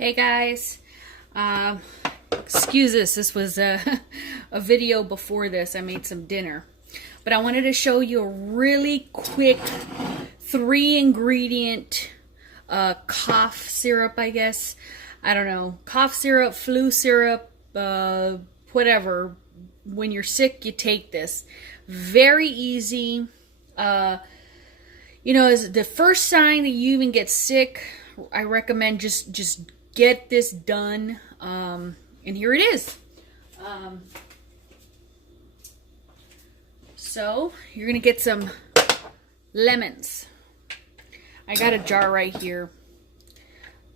Hey guys, excuse this. This was a video before this. I made some dinner, but I wanted to show you a really quick 3-ingredient cough syrup, I guess. I don't know, cough syrup, flu syrup, whatever. When you're sick, you take this. Very easy. As the first sign that you even get sick, I recommend just get this done. And here it is. So you're gonna get some lemons. I got a jar right here.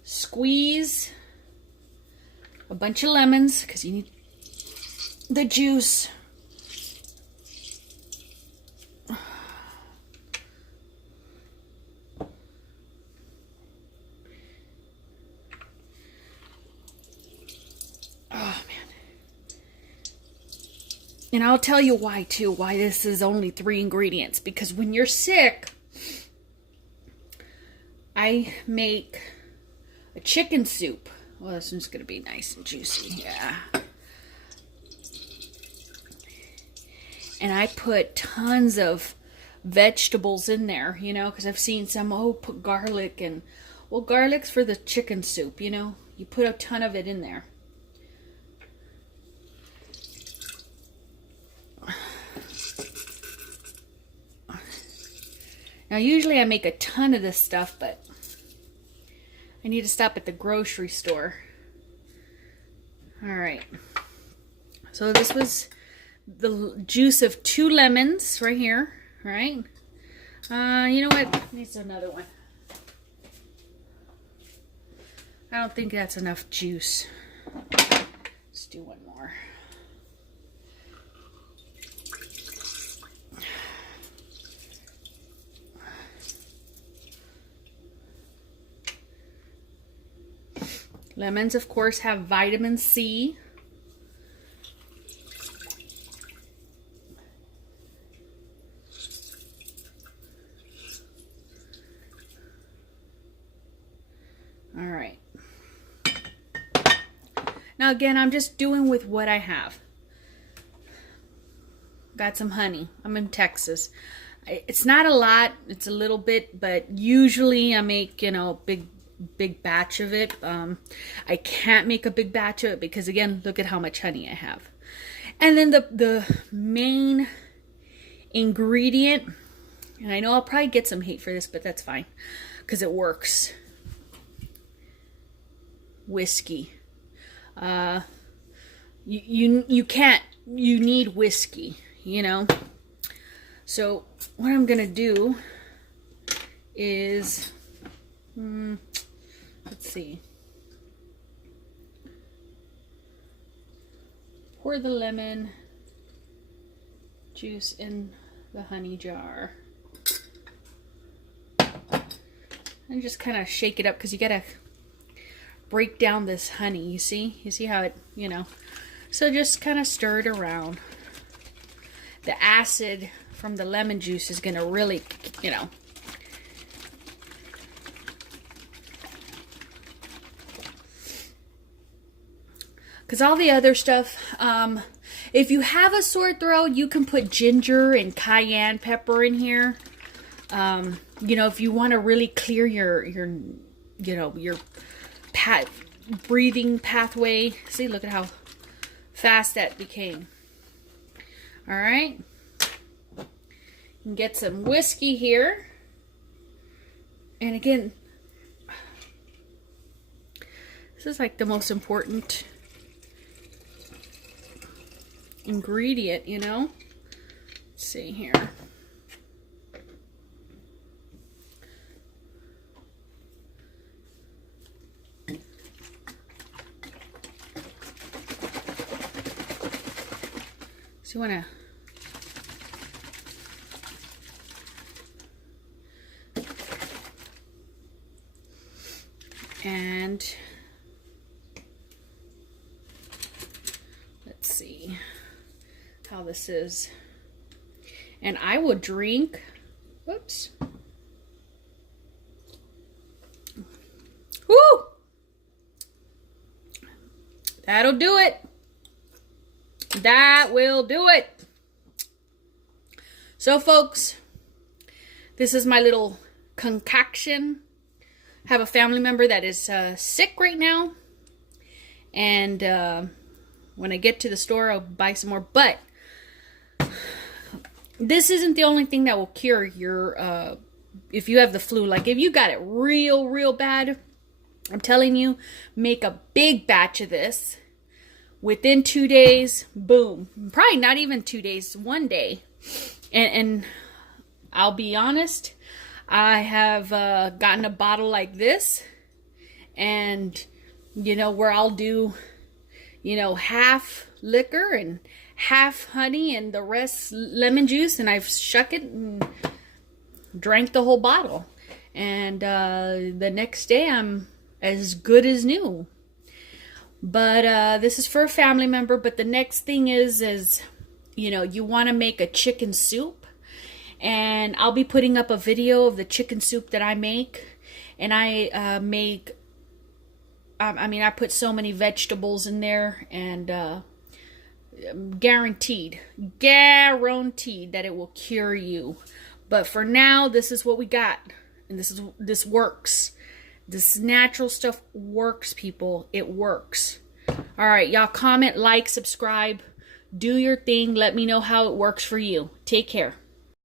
Squeeze a bunch of lemons because you need the juice. And I'll tell you why too, why this is only 3 ingredients. Because when you're sick, I make a chicken soup. Well, this one's going to be nice and juicy, yeah. And I put tons of vegetables in there, because I've seen some, put garlic and, well, garlic's for the chicken soup, You put a ton of it in there. Now, usually I make a ton of this stuff, but I need to stop at the grocery store. All right. So this was the juice of 2 lemons right here, right? You know what? Needs another one. I don't think that's enough juice. Let's do one more. Lemons, of course, have vitamin C. All right. Now, again, I'm just doing with what I have. Got some honey. I'm in Texas. It's not a lot. It's a little bit, but usually I make, big batch of it. I can't make a big batch of it because, again, look at how much honey I have. And then the main ingredient, and I know I'll probably get some hate for this, but that's fine because it works. Whiskey. You need whiskey, So what I'm gonna do is let's see. Pour the lemon juice in the honey jar. And just kind of shake it up because you gotta break down this honey. You see how it, So just kind of stir it around. The acid from the lemon juice is gonna really, because all the other stuff, if you have a sore throat, you can put ginger and cayenne pepper in here. If you want to really clear your breathing pathway. See, look at how fast that became. All right. You can get some whiskey here. And again, this is like the most important ingredient, Let's see here. So you want to and let's see how this is. And I will drink, whoops, Woo! That'll do it. That will do it. So, folks, this is my little concoction. I have a family member that is sick right now. And when I get to the store, I'll buy some more. But this isn't the only thing that will cure your, if you have the flu. Like, if you got it real, real bad, I'm telling you, make a big batch of this. Within 2 days, boom. Probably not even 2 days, 1 day. And I'll be honest, I have gotten a bottle like this. And, you know, where I'll do, you know, half liquor and half honey and the rest lemon juice. And I've shook it and drank the whole bottle. And the next day, I'm as good as new. But this is for a family member. But the next thing is, you know, you want to make a chicken soup. And I'll be putting up a video of the chicken soup that I make. And I make, I mean, I put so many vegetables in there. And guaranteed that it will cure you. But for now, this is what we got. And this works. This natural stuff works, people. It works. All right, y'all comment, like, subscribe. Do your thing. Let me know how it works for you. Take care.